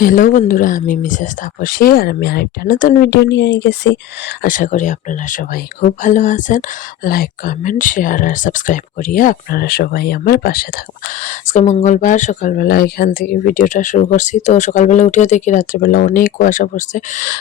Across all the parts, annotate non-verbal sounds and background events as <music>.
Hello বন্ধুরা, আমি Mrs Tapasi আর আমি আরেকটা নতুন ভিডিও নিয়ে গেছি। আশা করি আপনারা সবাই খুব ভালো আছেন। লাইক কমেন্ট শেয়ার আর সাবস্ক্রাইব করিয়া আপনারা সবাই আমার পাশে থাকবা। আজকে মঙ্গলবার, সকালবেলা এখান থেকে ভিডিওটা শুরু করছি। তো সকালবেলা উঠে দেখি রাত্রেবেলা অনেক কুয়াশা পড়ছে।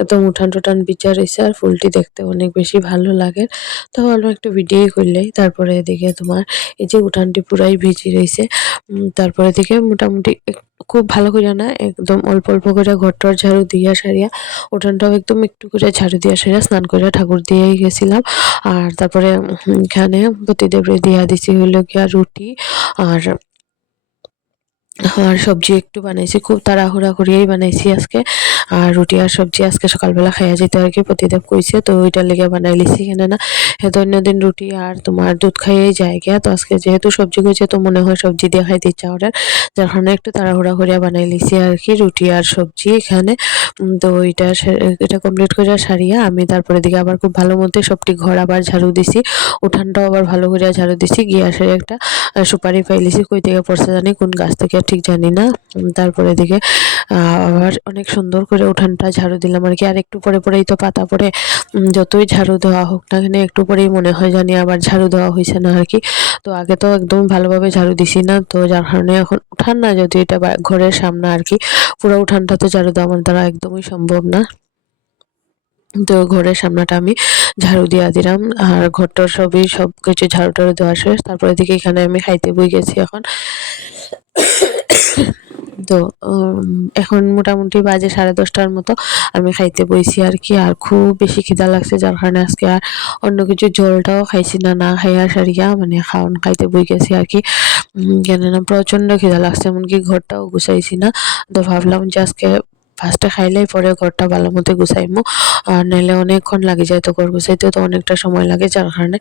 একদম উঠান টুঠান বিচার রয়েছে আর ফুলটি দেখতে অনেক বেশি ভালো লাগে। তো ভালো একটু ভিডিও করলেই। তারপরে এদিকে তোমার এই যে উঠানটি পুরাই ভিজি রয়েছে তারপরে এদিকে মোটামুটি খুব ভালো করে না, একদম অল্প অল্প করে ঘরটর ঝাড়ু দিয়া সারিয়া, উঠানটাও একদম একটু করে ঝাড়ু দিয়া সারিয়া স্নান করে ঠাকুর দিয়েই গেছিলাম। আর তারপরে এখানে প্রতিদেবরে দিয়া দিছি হইল গিয়া রুটি, আর আর সবজি একটু বানাইছি, খুব তাড়াহুড়া করিয়াই বানাইছি আজকে। আর রুটি আর সবজি আজকে সকালবেলা খাইয়া যেতে আর কি প্রতিদেব কইছে, তো ওইটার লেগে বানাই লিছি কেন না দৈনন্দিন রুটি আর তোমার দুধ খাইয়েই যায় গিয়া তো আজকে যেহেতু সবজি কইছে, তো মনে হয় সবজি দিয়ে খাইতে ইচ্ছা ওটার যার কারণে একটু তাড়াহুড়া করিয়া বানাই লিছি আর কি রুটি আর সবজি এখানে। তো ওইটা এটা কমপ্লিট করে সারিয়া আমি তারপরে দিকে আবার খুব ভালো মতো সবটি ঘর আবার ঝাড়ু দিছি। উঠানটাও আবার ভালো করিয়া ঝাড়ু দিছি গিয়ে একটা সুপারি পাইলিছি, কই থেকে পড়ছে জানি, কোন গাছ থেকে ঠিক জানি না। তারপরে দিকে আবার অনেক সুন্দর করে উঠানটা ঝাড়ু দিলাম আর কি। আর একটু পরে পরেই তো পাতা পরে যতই ঝাড়ু দেওয়া হোক না কেন, একটু পরেই মনে হয় জানি আবার ঝাড়ু দেওয়া হয়েছে না আর কি। তো আগে তো একদম ভালোভাবে ঝাড়ু দিছি না, তো যার কারণে এখন উঠান না যদি এটা ঘরের সামনে আর কি। পুরো উঠানটা তো ঝাড়ু দেওয়া আমার দ্বারা একদমই সম্ভব না। তো ঘরের সামনাটা আমি ঝাড়ু দিয়া দিলাম, আর ঘরটার সবই সব কিছু ঝাড়ু টাড়ু দেওয়া শেষ। তারপরে দিকে এখানে আমি খাইতে বই গেছি এখন। তো এখন মোটামুটি বাজে সাড়ে দশটার মতো। আমি খাইতে বইছি আর কি, আর খুব বেশি খিদা লাগছে যার কারণে আজকে আর অন্য কিছু জলটাও খাইছি না না খাইয়া সারিয়া মানে খাওয়ান, খাইতে বই গেছি আর কি। কেননা প্রচণ্ড খিদা লাগছে, এমনকি ঘরটাও গুছাইছি না। তো ভাবলাম যে আজকে ফার্স্টে খাইলেই পরে ঘরটা ভালো মতো গুছাইমু। আর নাইলে অনেকক্ষণ লাগে যায় তো ঘর গুছাইতে, তো অনেকটা সময় লাগে, যার কারণে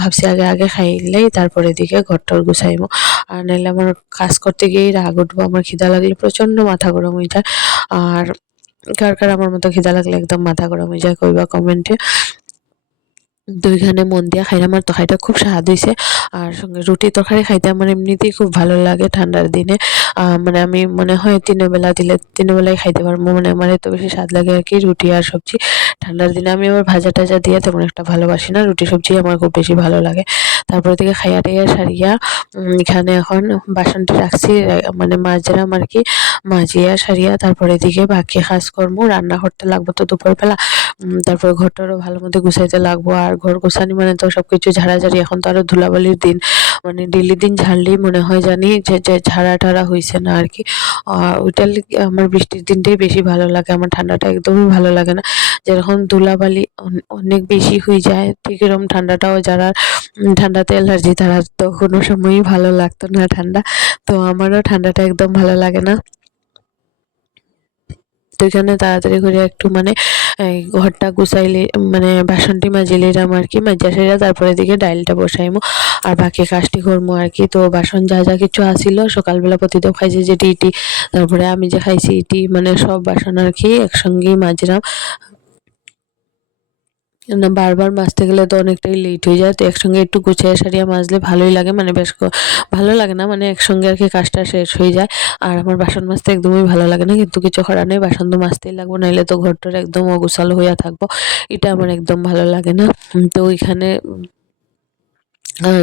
ভাবছি আগে আগে খাইলেই তারপরে দিকে ঘরটা গুছাইমু। আর নাইলে আমার কাজ করতে গিয়েই রাগ উঠবো, আমার খিদা লাগলে প্রচণ্ড মাথা গরম হয়ে যায়। আর কার কার আমার মতো খিদা লাগলে একদম মাথা গরম হয়ে যায়, কইবা কমেন্টে। দুইখানে মন দিয়া খাইলে আমার তরকারিটা খুব স্বাদ হয়েছে আর সঙ্গে রুটি তরকারি খাইতে আমার এমনিতেই খুব ভালো লাগে ঠান্ডার দিনে। মানে আমি মনে হয় তিনবেলা বেলা দিলে তিনবেলাই খাইতে পারব। মানে আমার এত বেশি স্বাদ লাগে আর কি রুটি আর সবজি। ঠান্ডার দিনে আমি আবার ভাজা টাজা দিয়ে তেমন একটা ভালোবাসি না। রুটি, সবজি আমার খুব বেশি ভালো লাগে। তারপরে থেকে খাইয়া টাইয়া সারিয়া এখানে এখন বাসনটি রাখছি মানে মাজরাম আর কি, মাজিয়া সারিয়া, তারপরে দিকে বাকি কাজকর্ম, রান্না করতে লাগবো তো দুপুরবেলা তারপর ঘরটারও ভালো মতো গুছাইতে লাগবো, আর ঘর গুছানি মানে তো সবকিছু ঝাড়াঝাড়ি, এখন তো আরও ধুলাবালির দিন মানে ডেলি দিন ঝাড়লেই মনে হয় জানি যে ঝাড়া টাড়া হয়েছে না আর কি। ওইটার আমার বৃষ্টির দিনটাই বেশি ভালো লাগে। আমার ঠান্ডাটা একদমই ভালো লাগে না। যেরকম ধুলাবালি অনেক বেশি হয়ে যায়, ঠিক এরকম ঠান্ডাটাও যারা ঠান্ডাতে অ্যালার্জি, তারা তো কোনো সময়ই ভালো লাগতো না ঠান্ডা। তো আমারও ঠান্ডাটা একদম ভালো লাগে না। তো এখানে তাড়াতাড়ি করে একটু মানে ঘরটা গুছাইলে মানে বাসনটি মাজিলিরাম আর কি মাজা সেরা তারপরে দিকে ডাইলটা বসাইমো। আর বাকি কাজটি করব আর কি। তো বাসন যা যা কিছু আসিল সকালবেলা প্রতিদেব খাইছে যেটি ইটি তারপরে আমি যে খাইছি ইটি মানে সব বাসন আর কি একসঙ্গেই মাজরাম। না, বারবার মাজতে গেলে তো অনেকটাই লেট হয়ে যায়। তো একসঙ্গে একটু গুছিয়ে সারিয়া মাজলে ভালোই লাগে। মানে বেশ ভালো লাগে না মানে একসঙ্গে আর কি কাজটা শেষ হয়ে যায়। আর আমার বাসন মাজতে একদমই ভালো লাগে না। কিন্তু কিছু করার নেই, বাসন তো মাজতেই লাগবো। নাইলে তো ঘরটার একদম অগুছালো হইয়া থাকব। এটা আমার একদম ভালো লাগে না। তো ওইখানে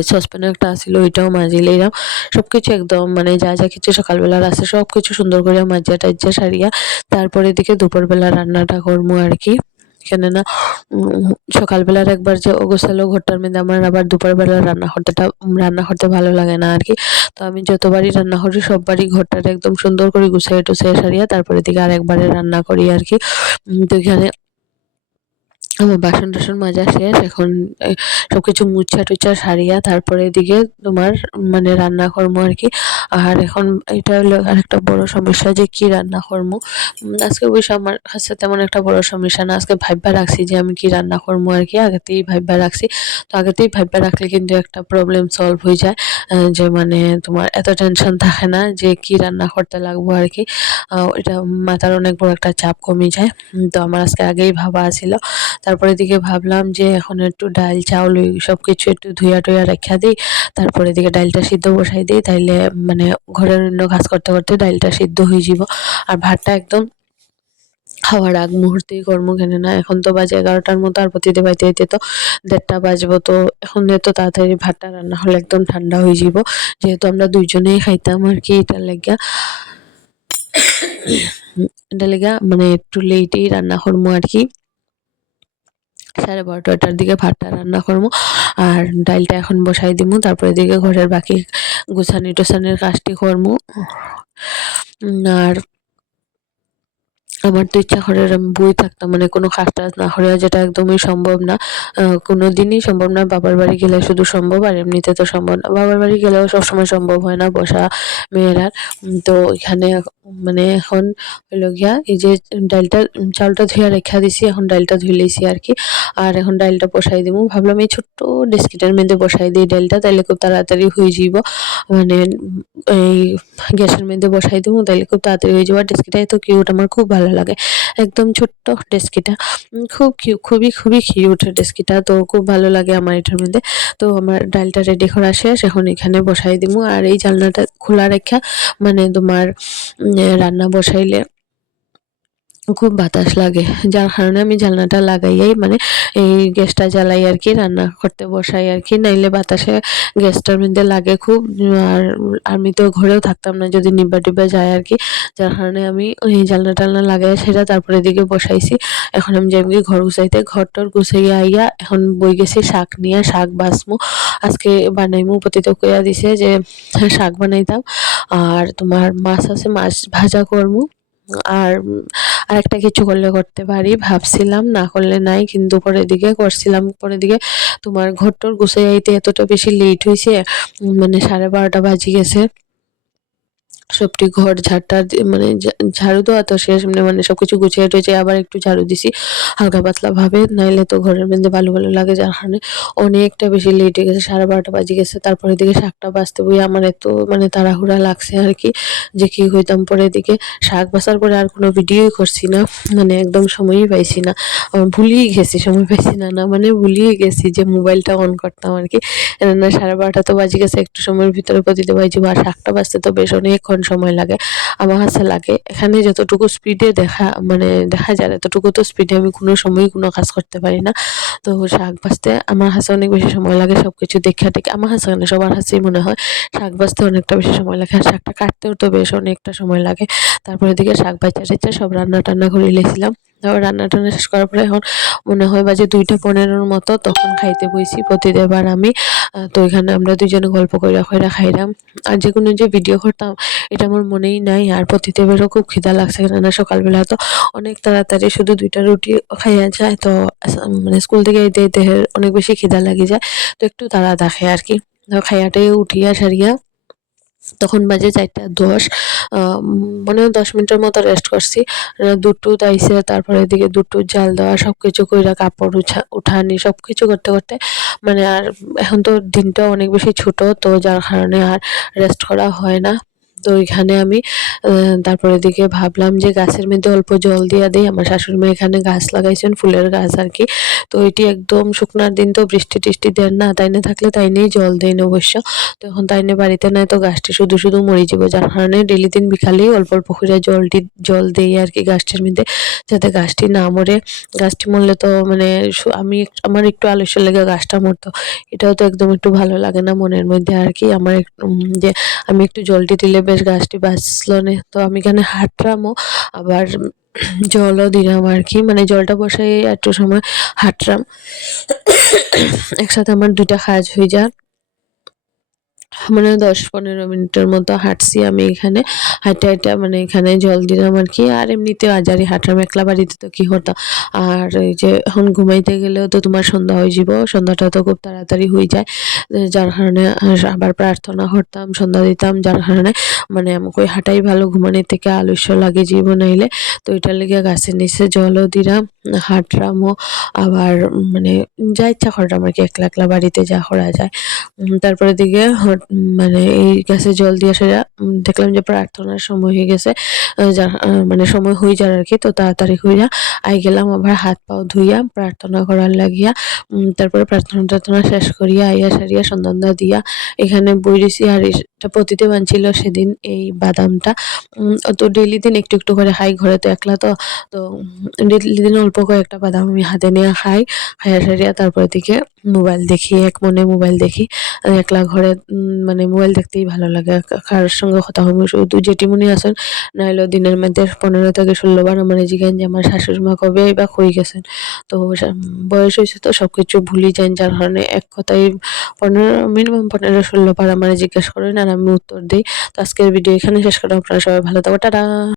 সসপ্যানও একটা আসিল ওইটাও মাজিলে এরাম সব কিছু একদম মানে যা যা কিছু সকালবেলার আছে সব কিছু সুন্দর করে মাজিয়া টাজিয়া সারিয়া। তারপরে দিকে দুপুরবেলা রান্নাটা করব আর কি। কেননা সকালবেলার একবার যে অগোছালো ঘরটার মধ্যে আমার আবার দুপুরবেলা রান্না করতেটা রান্না করতে ভালো লাগে না আর কি তো আমি যতবারই রান্না করি, সববারই ঘরটার একদম সুন্দর করে গুছিয়ে টুছিয়ে সারিয়া তারপরে দিকে আরেকবারে রান্না করি আর কি তো এখানে আমার বাসন টাসন মাজা শেষ, এখন সব কিছু মুছা টুচা সারিয়া তারপরে এদিকে তোমার মানে রান্না করব আর কি। আর এখন এটা হলো আরেকটা বড় সমস্যা যে কি রান্না করব আজকে অবশ্য আমার কাছে তেমন একটা বড় সমস্যা না, আজকে ভাববা রাখছি যে আমি কি রান্না করব আর কি, আগেতেই ভাববা রাখছি। তো আগেতেই ভাববা রাখলে কিন্তু একটা প্রবলেম সলভ হয়ে যায় যে মানে তোমার এত টেনশন থাকে না যে কি রান্না করতে লাগবো আর কি। এটা মাথার অনেক বড় একটা চাপ কমে যায়। তো আমার আজকে আগেই ভাবা ছিল। তারপরে দিকে ভাবলাম যে এখন একটু ডাল, চাউল ওই সব কিছু একটু ধুইয়া টুইয়া রেখা দিই। তারপরে দিকে ডালটা সিদ্ধ বসাই দিই, তাইলে মানে ঘরের অন্য কাজ করতে করতে ডালটা সিদ্ধ হয়ে যাব। আর ভাতটা একদম খাওয়ার আগ মুহূর্তেই কর্ম কেনে না। এখন তো বাজে এগারোটার মতো, আর প্রতিদিন বাইতে বাইতে তো দেড়টা বাজবো। তো এখন যেহেতু তাড়াতাড়ি ভাতটা রান্না হলে একদম ঠান্ডা হয়ে যাব। যেহেতু আমরা দুইজনেই খাইতাম আর কি, এটার লাগিয়া <coughs> এটা লেগা মানে একটু লেটেই রান্না করব আর কি। সাড়ে বারোটাটার দিকে ভাতটা রান্না করব। আর ডালটা এখন বসাই দিব, তারপরে দিকে ঘরের বাকি গুছানি টুসানির কাজটি করব। আর আমার তো ইচ্ছা করে এরম বই থাকতাম মানে কোনো কাজ টাজ না করে যেটা একদমই সম্ভব না। কোনো দিনই সম্ভব না, বাবার বাড়ি গেলে শুধু সম্ভব, আর এমনিতে তো সম্ভব না। বাবার বাড়ি গেলেও সবসময় সম্ভব হয় না বসা মেয়েরা। তো এখানে মানে এখন হইল গিয়া এই যে ডালটা চালটা ধুয়ে রেখা দিছি, এখন ডালটা ধুয়ে লইছি আর কি। আর এখন ডালটা বসাই দিব ভাবলাম এই ছোট্ট ডেস্কিটার মধ্যে বসাই দিই ডালটা, তাইলে খুব তাড়াতাড়ি হয়ে যাব মানে এই গ্যাসের মধ্যে বসাই দিব তাইলে খুব তাড়াতাড়ি হয়ে যাব আর ডেস্কিটাই তো কিউট, আমার খুব ভালো লাগে। একদম ছোট্ট ডেস্কিটা। খুব কিউ খুবই খুবই কিউট ডেস্কিটা। তো খুব ভালো লাগে আমার এটার মধ্যে। তো আমার ডালটা রেডি করা শেষ। এখন এখানে বসাই দিব আর এই জানলাটা খোলা রেখা মানে তোমার রান্না বসাইলে খুব বাতাস লাগে। যার কারণে আমি জানলাটা লাগাইয়াই মানে এই গ্যাসটা জ্বালাই আর কি রান্না করতে বসাই আর কি নাইলে বাতাসে গ্যাসটার মধ্যে লাগে খুব। আর আমি তো ঘরেও থাকতাম না, যদি নিব্বা টিব্বা যায় আর কি যার কারণে আমি এই জানলা টালনা লাগাই সেটা তারপরে দিকে বসাইছি। এখন আমি যাই ঘর গুছাইতে। ঘর টর গুছাইয়া আইয়া এখন বই গেছি, শাক নিয়ে, শাক বাসমু। আজকে বানাইমু, পতিতে কইয়া দিছে যে শাক বানাইতাম। আর তোমার মাছ আছে, মাছ ভাজা করমু। আর আর একটা কিছু করলে করতে পারি। ভাবছিলাম না করলে নাই, কিন্তু পরের দিকে করছিলাম। পরের দিকে তোমার ঘরটোর গুছে যাইতে এতটা বেশি লেট হয়েছে মানে সাড়ে বারোটা বাজি গেছে। সবটি ঘর ঝাড়টা মানে ঝাড়ু দেওয়া তো শেষ মানে মানে সবকিছু গুছিয়ে টুছিয়ে আবার একটু ঝাড়ু দিছি। হালকা পাতলা ভাবে, নাইলে তো ঘরের মধ্যে ভালো ভালো লাগে, যার কারণে অনেকটা বেশি লেট হয়ে গেছে, সাড়ে বারোটা বাজে গেছে। তারপরে দিকে শাকটা বাঁচতে বই আমার এত মানে তাড়াহুড়া লাগছে আর কি, যে কি হইতাম পরে দিকে শাক বাঁচার পরে আর কোনো ভিডিওই করছি না মানে একদম সময়ই পাইছি না। ভুলিয়ে গেছি, সময় পাইছি না না মানে ভুলিয়ে গেছি যে মোবাইলটা অন করতাম আর কি। না সাড়ে বারোটা তো বাজে গেছে, একটু সময়ের ভিতরে প্রতিতে বাজি বা শাকটা বাঁচতে তো বেশ অনেকক্ষণ সময় লাগে, আমার কাছে লাগে। এখানে যতটুকু স্পিডে দেখা মানে দেখা যায়, এতটুকু তো স্পিডে আমি কোনো সময় কোনো কাজ করতে পারি না। তো শাক বাঁচতে আমার কাছে অনেক বেশি সময় লাগে সব কিছু দেখা দেখে। আমার কাছে মানে সবার কাছেই মনে হয়, শাক বাঁচতে অনেকটা বেশি সময় লাগে। আর শাকটা কাটতেও তো বেশ অনেকটা সময় লাগে। তারপরে দিকে শাক বাচ্চা টাচ্চা সব রান্না টান্না করে লেছিলাম। তারপর রান্না টান্না শেষ করার পরে এখন মনে হয় বাজে দুইটা পনেরোর মতো, তখন খাইতে বইছি প্রতিদেবার আমি। তো এখানে আমরা দুজনে গল্প করে কইরা খাইলাম আর যে কোনো যে ভিডিও করতাম, এটা আমার মনেই নাই। আর প্রতিদেবেরও খুব খিদা লাগছে কেননা সকালবেলা তো অনেক তাড়াতাড়ি শুধু দুইটা রুটি খাইয়া যায়। তো মানে স্কুল থেকে এতে দেহের অনেক বেশি খিদা লাগে যায়। তো একটু তাড়া দেখে আর কি। খাইয়াটাই উঠিয়া সারিয়া তখন বাজে চারটা, দশ মনে হয় দশ মিনিটের মতো রেস্ট করছি। দুটো দাইছে তারপরে এদিকে দুটো জাল দেওয়া সব কিছু কইরা কাপড় উঠা উঠানি সব কিছু করতে করতে মানে আর এখন তো দিনটা অনেক বেশি ছোট, তো যার কারণে আর রেস্ট করা হয় না। তো ওইখানে আমি তারপরে দিকে ভাবলাম যে গাছের মধ্যে অল্প জল দিয়া দিই। আমার শাশুড়ি মা এখানে গাছ লাগাইছেন, ফুলের গাছ আর কি। তো এটি একদম শুকনার দিন তো বৃষ্টি টিষ্টি দেন না, তাই না? থাকলে তাই নিয়েই জল দেন অবশ্য। তো এখন তাই নিয়ে বাড়িতে নাই তো গাছটি শুধু শুধু মরে যাব। যার কারণে ডেলি দিন বিকালেই অল্প অল্প করে জলটি জল দেই আর কি গাছটির মধ্যে, যাতে গাছটি না মরে। গাছটি মরলে তো মানে আমি আমার একটু আলস্য লেগে গাছটা মরতো। এটাও তো একদম একটু ভালো লাগে না মনের মধ্যে আর কি। আমার যে আমি একটু জলটি দিলে বেশ গাছটি বাঁচল না তো আমি এখানে হাঁটরামও। আবার জলও দিলাম আর কি মানে জলটা বসাই একটু সময় হাঁটরাম। একসাথে আমার দুইটা কাজ হয়ে যায় মানে দশ পনেরো মিনিটের মতো হাঁটছি আমি এখানে। হাঁটে হাঁটে মানে এখানে জল দিলাম আর কি। আর এমনিতে আজারি হাঁটলাম একলা বাড়িতে তো কি হতো? আর এই যে এখন ঘুমাইতে গেলেও তো তোমার সন্ধ্যা হয়ে যাব। সন্ধ্যাটা তো খুব তাড়াতাড়ি হয়ে যায়। যার কারণে আবার প্রার্থনা করতাম, সন্ধ্যা দিতাম। যার কারণে মানে আমাকে হাঁটাই ভালো ঘুমানোর থেকে আলস্য লাগে জীবন আইলে। তো এটার লেগে গাছের নিচে জলও দিলাম হাঁটরামও আবার মানে যা ইচ্ছা করলাম আর কি, একলা একলা বাড়িতে যা করা যায়। তারপরে দিকে মানে এই গাছে জল দিয়ে সেটা দেখলাম যে প্রার্থনার সময় হয়ে গেছে যা মানে সময় হয়ে যার আর কি, তো তাড়াতাড়ি হইয়া আই গেলাম, আবার হাত পাও ধুইয়া প্রার্থনা করার লাগিয়া তারপরে প্রার্থনা টার্থনা শেষ করিয়া আইয়া সারিয়া সন্ধানদা দিয়া এখানে বই রয়েছি আর এটা প্রতিতে বানছিল সেদিন এই বাদামটা। তো ডেইলি দিন একটু একটু করে খাই, ঘরে তো একলা তো তো ডেইলি দিন অল্প কয়েকটা বাদাম আমি হাতে নিয়ে খাই, খাইয়া সারিয়া তারপরে দিকে মোবাইল দেখি, এক মনে মোবাইল দেখি, একলা ঘরে মানে মোবাইল দেখতেই ভালো লাগে। কার সঙ্গে কথা হবে, শুধু জেঠিমুনি আছেন নাহলে দিনের মধ্যে পনেরো থেকে ষোলোবার আমার জিজ্ঞান যে আমার শাশুড়ি মা কবে বা কই গেছেন। তো বয়স হয়েছে তো সব কিছু ভুলি যান, যার কারণে এক কথাই পনেরো মিনিমাম পনেরো ষোলোবার আমার জিজ্ঞেস করেন আর আমি উত্তর দিই। তো আজকের ভিডিও এখানে শেষ করলাম। আপনারা সবাই ভালো থাকো টাটা!